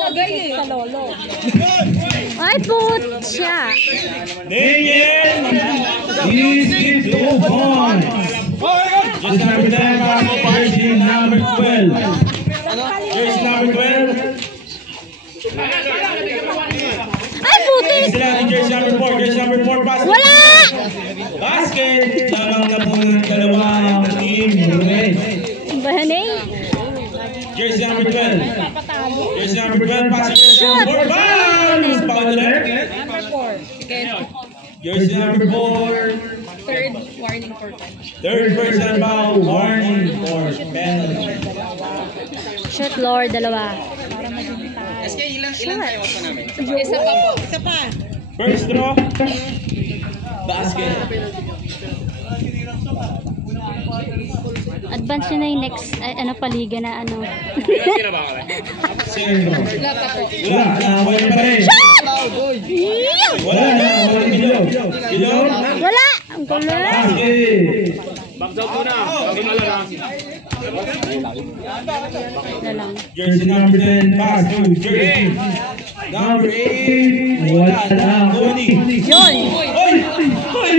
Sa lolo. Ay, putya. Daniel, he's the one. Just number 10, jersey number 12. Jersey number 12. Ay, putik. Jersey number 4, jersey number 4, basket. Wala! Basket, lamang na po ng dalawang team. Bahanay. Jersey number 12. Jersey number 12, basket. Shoot! Bounce! Power left. Number 4. Again. Jersey number 4. Third warning for penalty. Third person foul, warning for penalty. Shoot, Lord, dalawa. SK, ilang tayo pa namin? Isa pa po. Isa pa. First draw, basket. Advance nyo na yung next, paliga na ano. Zero. Wala pa po. Wala, nakawala pa rin. Wala, nakawala ilog. Ilog? Wala! Ang gulo. Basket. Na lang. Jersey number 10, pass to jersey. Number 8, wala na. Tony. Yun! Oy! Oy!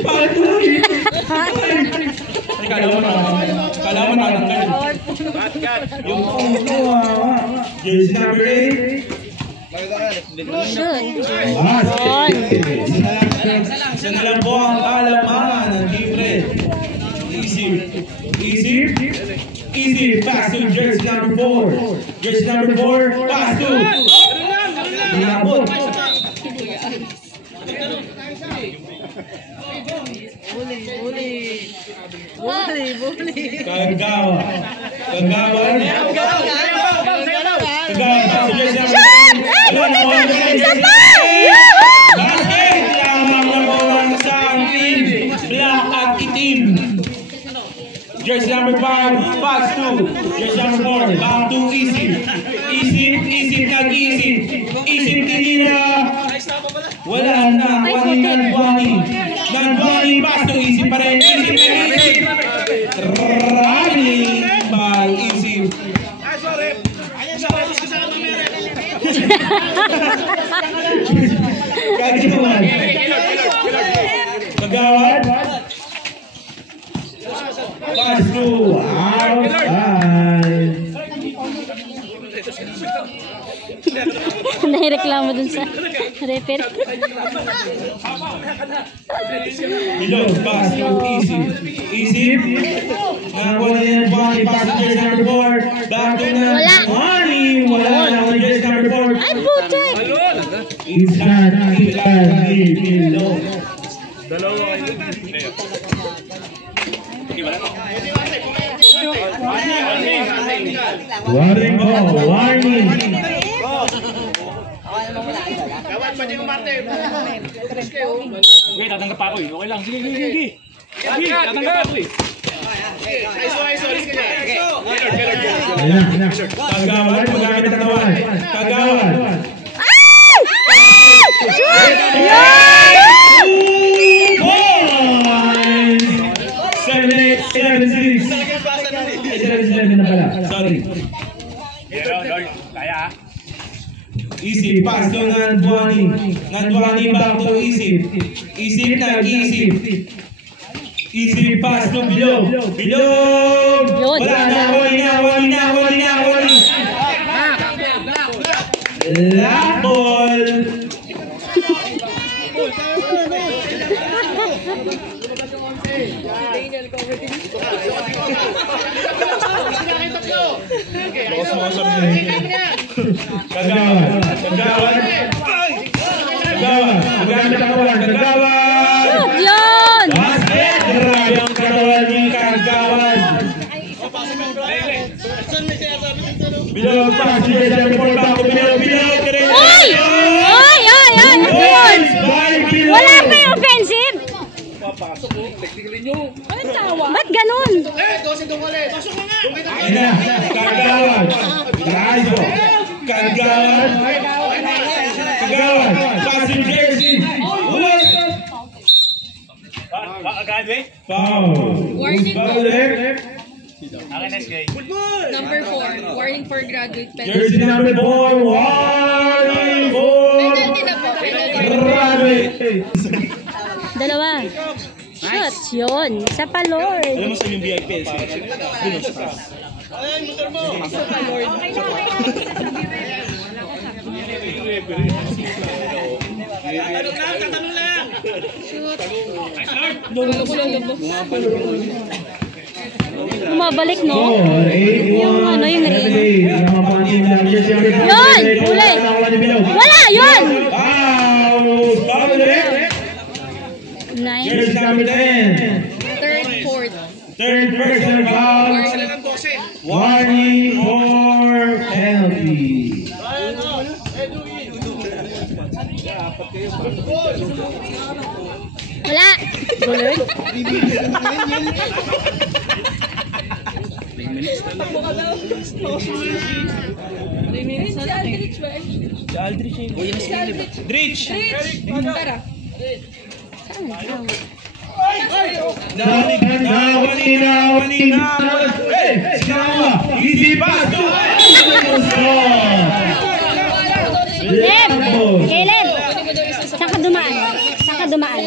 Bakit Tony? Kala mo natanggal. Yung jersey number 8. Shoot! Basket. Isa na lang po ang kalaman ng libre. Easy, pass to jersey number 4. Jersey number 4, pass to. Inabot. Kagawa. Isa pa! Basket! Lamang na po ang isang team. Black at itim. Jersey number 5, pass to. Jersey number 4, back to Easy. Easy, nag-easy. Easy, tinira. Wala na. Nag-Bonnie, pass to Easy pa rin. Easy. Running by Easy. Kagawan. Pass to outside. Nahireklamo dun sa refer. Below, pass to Easy. Nakuha niya yung Bonnie, pass to jersey number 4. Back to na Bonnie. Wala na ang jersey number 4. Ay, putik! Inside, below. Warning ball, warning. Gawat pa din umarte. Okay, tatanggap ako eh. Okay lang. Sige. Tatanggap ako eh. Kagawan, magamit ang katawan. Kagawan. Ay! Shoot! Points! 7-8, 7-6. 7-7 na pala. Sorry. Kaya. Easy, pass to Nandwani. Nandwani back to Easy. Easy, Easy, pass to Below. Wala na, wali na. Lock ball. Kagawan. Shoot! Yun! Basket! Grabe ang katawan ni Kagawan. Below, pass to jersey number 4, back to Below. Oy! Ano yun? Wala pa yung offensive? Anong tawa? Ba't ganun? Kagawan. Kagawan. Passing jersey. Agad eh. Foul. Warning Foul left. Number 4, warning for graduate Jersey number 4, warning for graduate. Dalawa. Shoot. Yun. Sa pa, Lord. Alam mo saan yung VIP? Tatanong lang. Bumabalik, no? Yung ano, yung ring. Yun! Huli! Wala! Yun! Nine. Jersey number 10. 3rd, 4th. Third person foul. Warning for penalty. Wala! Gulod? Dritch! Tara. Easy pass to Lem! Caleb! Saan ka dumaan? Saan ka dumaan?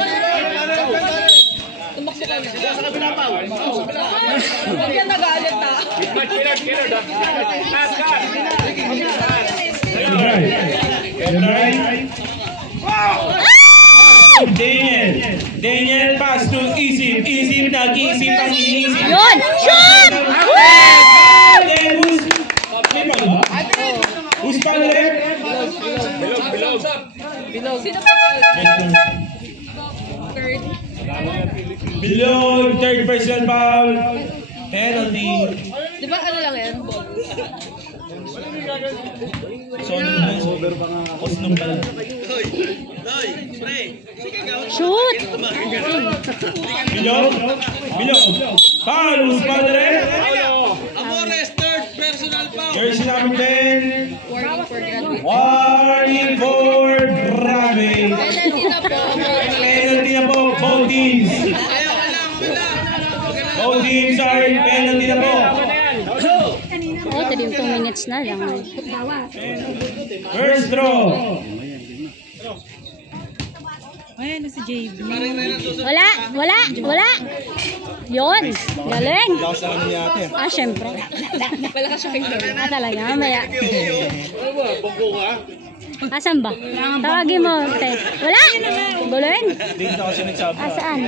Tumakbo ka na. Huwag yan nagalit na. Daniel pass to Isip. Isip nag-isip ang inisip. Yun! Shoot! Who's calling? Sino pa? 3rd. Below, third person foul. Penalty. Di ba ano lang yan? Ball. So, pos ng bala. Shoot! Below. Foul, who's calling? Amores, third personal foul. Jersey number 10. Warning for graduate. Warning for grabbing. Penalty na po. Penalty na po, both teams. Both teams are penalty na po. Oh, 32 minutes na lang. First draw. Wala! Yun! Galing! Ah, syempre. Malakas siya kay Lord. Ah, talaga? Maya. Asan ba? Tawagin mo, te. Wala! Galing! Ah, saan?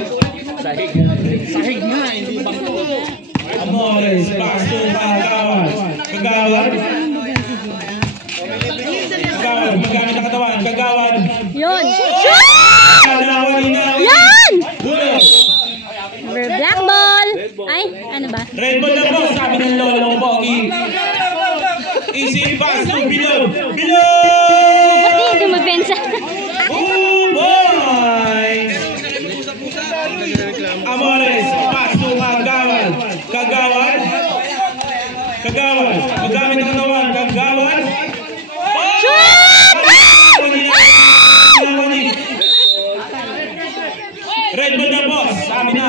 Amores, pass to Kagawad. Kagawad, magamit ang katawan. Kagawad. Yun! Shoot! Yun! Black ball! Ay, ano ba? Red ball na po, sabi ng lolong Pogi. Easy pass to Bilog. Ba't di dumapensa? Oh boy! Amores, pass to Kagawad. Kagawad, magamit ang katawan. Kagawad. Shoot! Red ball na boss, sabi na.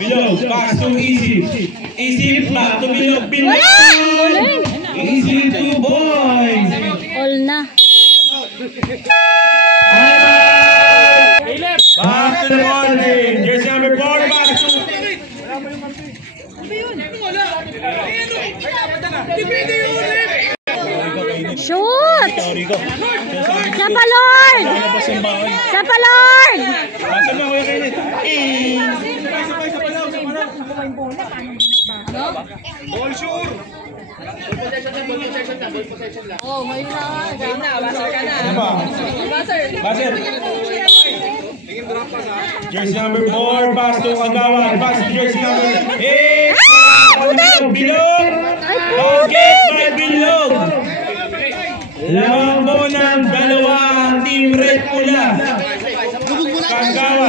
Bilog, pass to Easy. Easy, back to Bilog. Wala! Galing! Easy to boys. All na. Back to the ballgame. Jersey number 4, back to... Shoot! Sapa Lord! Sapa Lord! Oh, ngayon na. Game na. Basar ka na. Basar. Jersey number 4, pass to Kagawad. Pass to jersey number 8. Bilog! Basket by Bilog! Lamang po ng dalawang team red pula. Kagawad.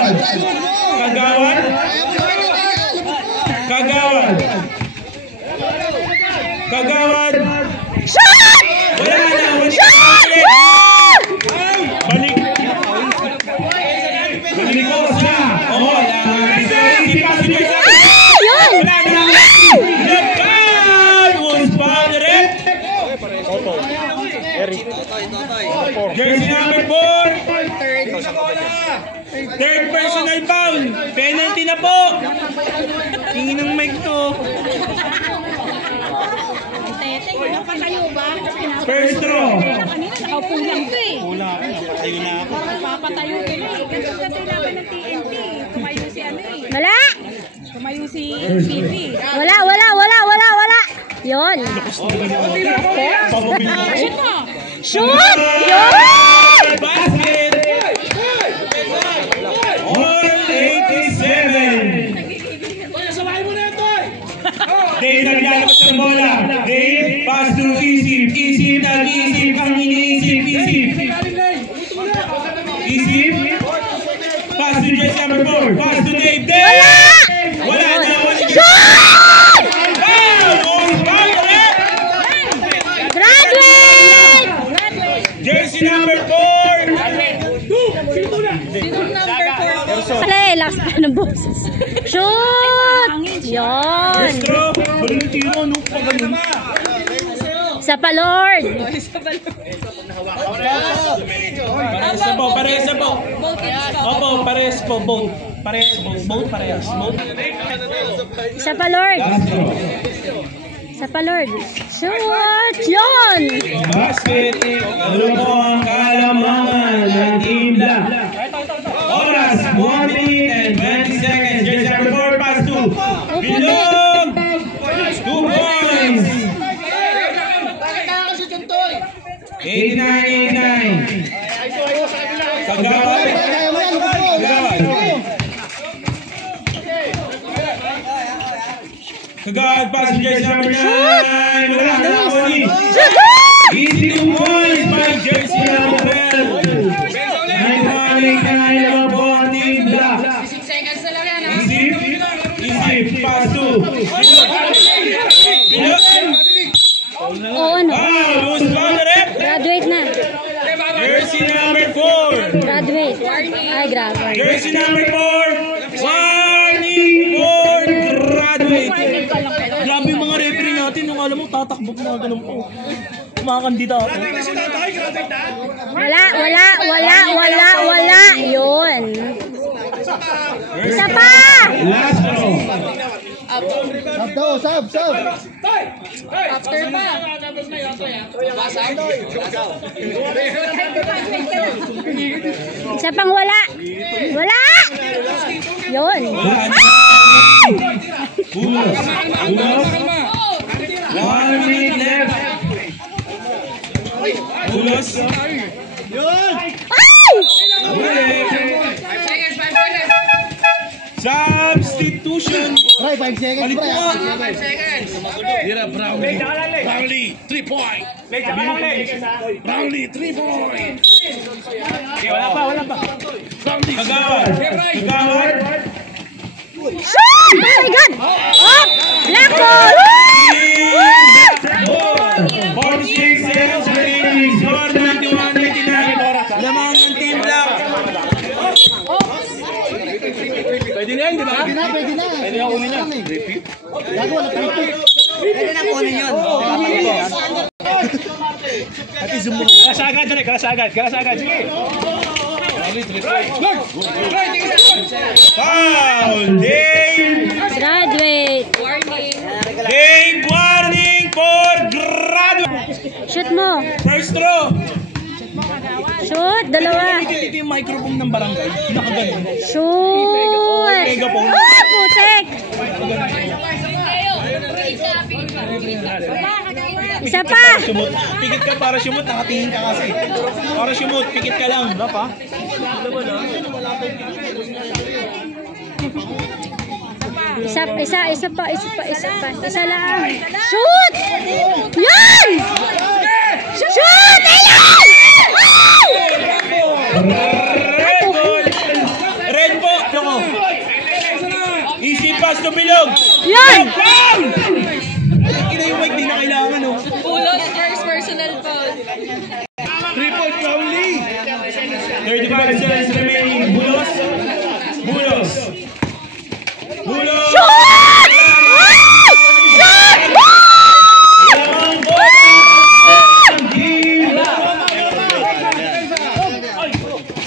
Shot! Wala na. Shot! Balik. na po! Tingin ng mic to. First throw. Kanina nakaupo lang to eh. Wala. Tayo na ako. Papatayo ka na eh. Ganito kasi laban ng TNT. Tumayo si ano eh. Wala! Tumayo si CP. Wala. Yun. Shoot mo! Shoot! Yun! Basket! 187! Dave naglalabas ng bola. Dave, pass to Isip. Isip, nag-isip. Ang iniisip, Isip. Isip. Pass to jersey number 4. Pass to Dave. Dave! Wala na. Shoot! Graduate! Jersey number 4. Play, last pa ng boses. Shoot! Yun! First throw. Balik tiro, no? Pagaling. Isa pa, Lord! Parehas na po, parehas na po. Opo, parehas po, both. Parehas po, both parehas. Isa pa, Lord! Isa pa, Lord! Shoot! Yun! Basket. Ano po ang kalamangan ng Team Black? Oras, 1 minute and 20 seconds. Jersey number 4, pass to Bilog. 2 points. 89-89. Kagawad. Kagawad, pass to jersey number 9. Wala na ako ni. Easy 2 points by jersey number 12. 9-9 naman po ang Team Black. 6 seconds na lang yan, ha? Easy, pass to Bilog. Oo, ano? Wow, lose ball na rep. Graduate na. Jersey number 4. Graduate. Ay, graduate. Jersey number 4. Warning for graduate. Grabe yung mga referee natin. Yung alam mo, tatakbo mga ganun po. Mga kandidato. Wala. Yun. Isa pa! Last throw. After pa. Isa pang wala. Yun. Ulos. 1 minute left. Ulos. Ay! Substitution. 5 seconds. Brownlee, 3 point. Brownlee, 3 point. Wala pa. Kagawad. Shoot! Oh my God! Oh! Black ball! 46 seconds remaining. Score 91-89. Lamang ng Team Black. Pwede na yan, di ba? Pwede na. Pwede na kunin yan. Kalas agad. Sige. Foul. Dave. Graduate. Dave, warning for graduate. Shoot mo. First throw. Shoot. Dalawa. Ito yung microphone ng barangay. Nakaganon. Shoot. Megaphone. Ah, putek. Isa pa. Sumut. Pikit ka para sumut. Nakatingin ka kasi. Para sumut. Pikit ka lang. Wala pa. Isa pa. Isa lang. Shoot! Yan! Shoot! Ayun! Red po. Easy pass to Bilog. Yan! Foul! Ina yung mic. Di na kailangan. Ulos, first personal foul. 3 point Brownlee. 35 seconds remaining. Bulos. Shoot! Shoot! Lamang po.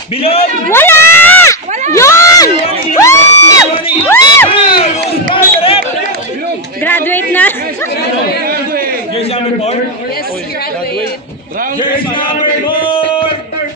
Bilog. Wala! Yun! Woo! Jersey number 4. Yes, graduate. Jersey number 4.